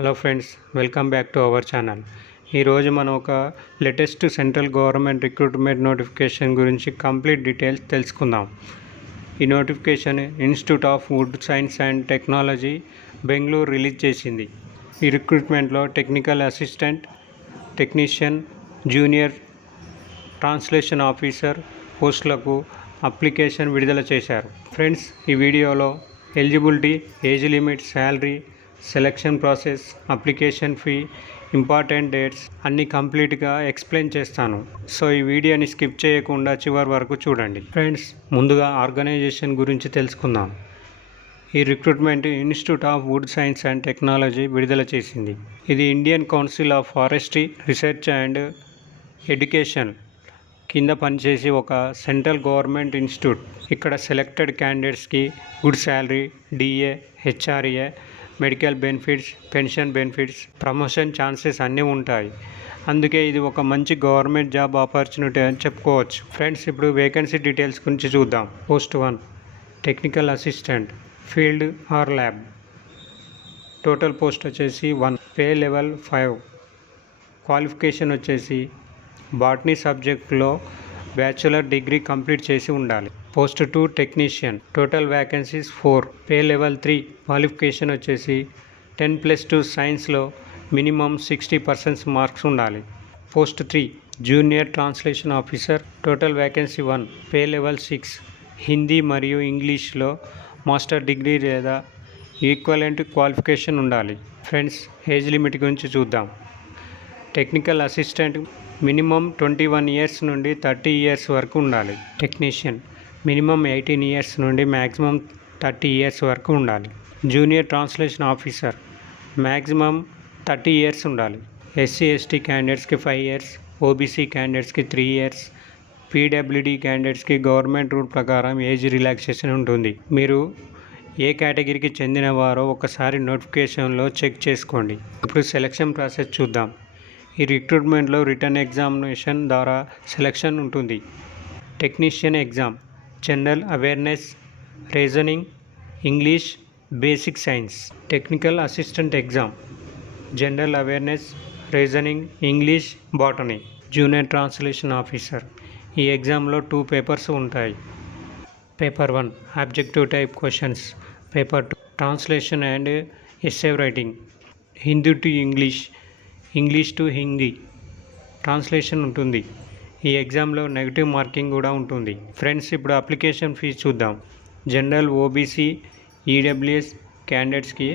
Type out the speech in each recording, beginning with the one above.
Hello friends, welcome back to our channel. ఈరోజు మనం ఒక latest central government recruitment notification గురించి కంప్లీట్ డీటెయిల్స్ తెలుసుకుందాం. ఈ notification institute of wood science and technology Bengaluru release చేసింది. ఈ రిక్రూట్మెంట్లో technical assistant, technician, junior translation officer పోస్టులకు అప్లికేషన్ విడుదల చేశారు. ఫ్రెండ్స్, ఈ వీడియోలో eligibility, age limit, salary, selection process, application fee, important dates అన్నీ కంప్లీట్గా ఎక్స్ప్లెయిన్ చేస్తాను. సో ఈ వీడియోని స్కిప్ చేయకుండా చివరి వరకు చూడండి. ఫ్రెండ్స్, ముందుగా ఆర్గనైజేషన్ గురించి తెలుసుకుందాం. ఈ recruitment institute of wood science and technology విడుదల చేసింది. ఇది Indian council of forestry research and education కింద పనిచేసి ఒక సెంట్రల్ గవర్నమెంట్ ఇన్స్టిట్యూట్. ఇక్కడ సెలెక్టెడ్ క్యాండిడేట్స్కి good salary, DA, HRA, medical benefits, pension benefits, promotion chances అన్నీ ఉంటాయి. అందుకే ఇది ఒక మంచి గవర్నమెంట్ జాబ్ ఆపర్చునిటీ అని చెప్పుకోవచ్చు. ఫ్రెండ్స్, ఇప్పుడు వేకెన్సీ డీటెయిల్స్ గురించి చూద్దాం. Post 1 technical assistant, field or lab. Total post వచ్చేసి 1. Pay level 5. క్వాలిఫికేషన్ వచ్చేసి బాటనీ సబ్జెక్ట్లో బ్యాచులర్ డిగ్రీ కంప్లీట్ చేసి ఉండాలి. Post 2 technician, total vacancies 4. Pay level 3. Qualification వచ్చేసి 10+2 సైన్స్లో మినిమం 60% మార్క్స్ ఉండాలి. Post 3 junior translation officer, total vacancy 1. Pay level 6. Hindi మరియు ఇంగ్లీష్లో మాస్టర్ డిగ్రీ లేదా ఈక్వలెంట్ క్వాలిఫికేషన్ ఉండాలి. ఫ్రెండ్స్, ఏజ్ లిమిట్ గురించి చూద్దాం. టెక్నికల్ అసిస్టెంట్ మినిమం 21 ఇయర్స్ నుండి 30 ఇయర్స్ వరకు ఉండాలి. టెక్నీషియన్ మినిమం 18 ఇయర్స్ నుండి మ్యాక్సిమం 30 ఇయర్స్ వరకు ఉండాలి. Junior translation officer maximum 30 years ఉండాలి. SC/ST క్యాండిడేట్స్కి 5 ఇయర్స్, ఓబీసీ క్యాండిడేట్స్కి 3 ఇయర్స్, పీడబ్ల్యూడీ క్యాండిడేట్స్కి గవర్నమెంట్ రూల్ ప్రకారం ఏజ్ రిలాక్సేషన్ ఉంటుంది. మీరు ఏ కేటగిరీకి చెందినవారో ఒకసారి నోటిఫికేషన్లో చెక్ చేసుకోండి. ఇప్పుడు సెలక్షన్ ప్రాసెస్ చూద్దాం. ఈ రిక్రూట్మెంట్లో రిటర్న్ ఎగ్జామినేషన్ ద్వారా సెలక్షన్ ఉంటుంది. Technician exam, general awareness, reasoning, English, basic science. Technical assistant exam, general awareness, reasoning, English, botany. Junior translation officer, ఈ ఎగ్జామ్లో 2 పేపర్స్ ఉంటాయి. Paper 1 objective type questions, paper 2 translation and essay writing, Hindi to English, English to Hindi translation ఉంటుంది. ఈ ఎగ్జామ్లో negative marking కూడా ఉంటుంది. Friends, ఇప్పుడు application fee చూద్దాం. జనరల్, ఓబీసీ, ఈడబ్ల్యూఎస్ క్యాండిడేట్స్కి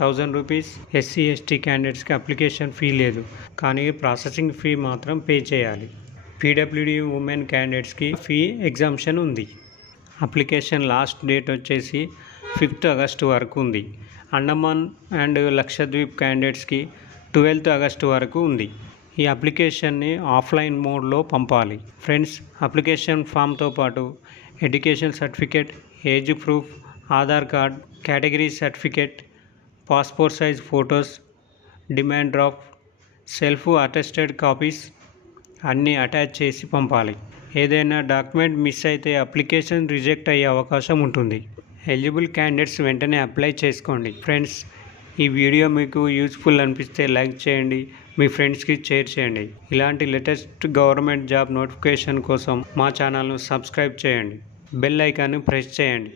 1000 రూపీస్, SC/ST క్యాండిడేట్స్కి అప్లికేషన్ ఫీ లేదు, కానీ ప్రాసెసింగ్ ఫీ మాత్రం పే చేయాలి. పీడబ్ల్యూడీ ఉమెన్ క్యాండిడేట్స్కి ఫీ ఎగ్జామ్షన్ ఉంది. అప్లికేషన్ లాస్ట్ డేట్ వచ్చేసి 5th ఆగస్టు వరకు ఉంది. అండమాన్ అండ్ లక్షద్వీప్ క్యాండిడేట్స్కి 12th ఆగస్టు వరకు ఉంది. ఈ అప్లికేషన్ని ఆఫ్లైన్ మోడ్లో పంపాలి. ఫ్రెండ్స్, అప్లికేషన్ ఫామ్తో పాటు education certificate, age proof, Aadhaar card, category certificate, passport size photos, demand draft, self attested copies అన్నీ అటాచ్ చేసి పంపాలి. ఏదైనా డాక్యుమెంట్ మిస్ అయితే అప్లికేషన్ రిజెక్ట్ అయ్యే అవకాశం ఉంటుంది. ఎలిజిబుల్ క్యాండిడేట్స్ వెంటనే అప్లై చేసుకోండి. ఫ్రెండ్స్, ఈ వీడియో మీకు యూస్ఫుల్ అనిపిస్తే లైక్ చేయండి, మీ ఫ్రెండ్స్కి షేర్ చేయండి. ఇలాంటి లేటెస్ట్ గవర్నమెంట్ జాబ్ నోటిఫికేషన్ కోసం మా ఛానల్ను సబ్స్క్రైబ్ చేయండి, బెల్ ఐకాన్ను ప్రెస్ చేయండి.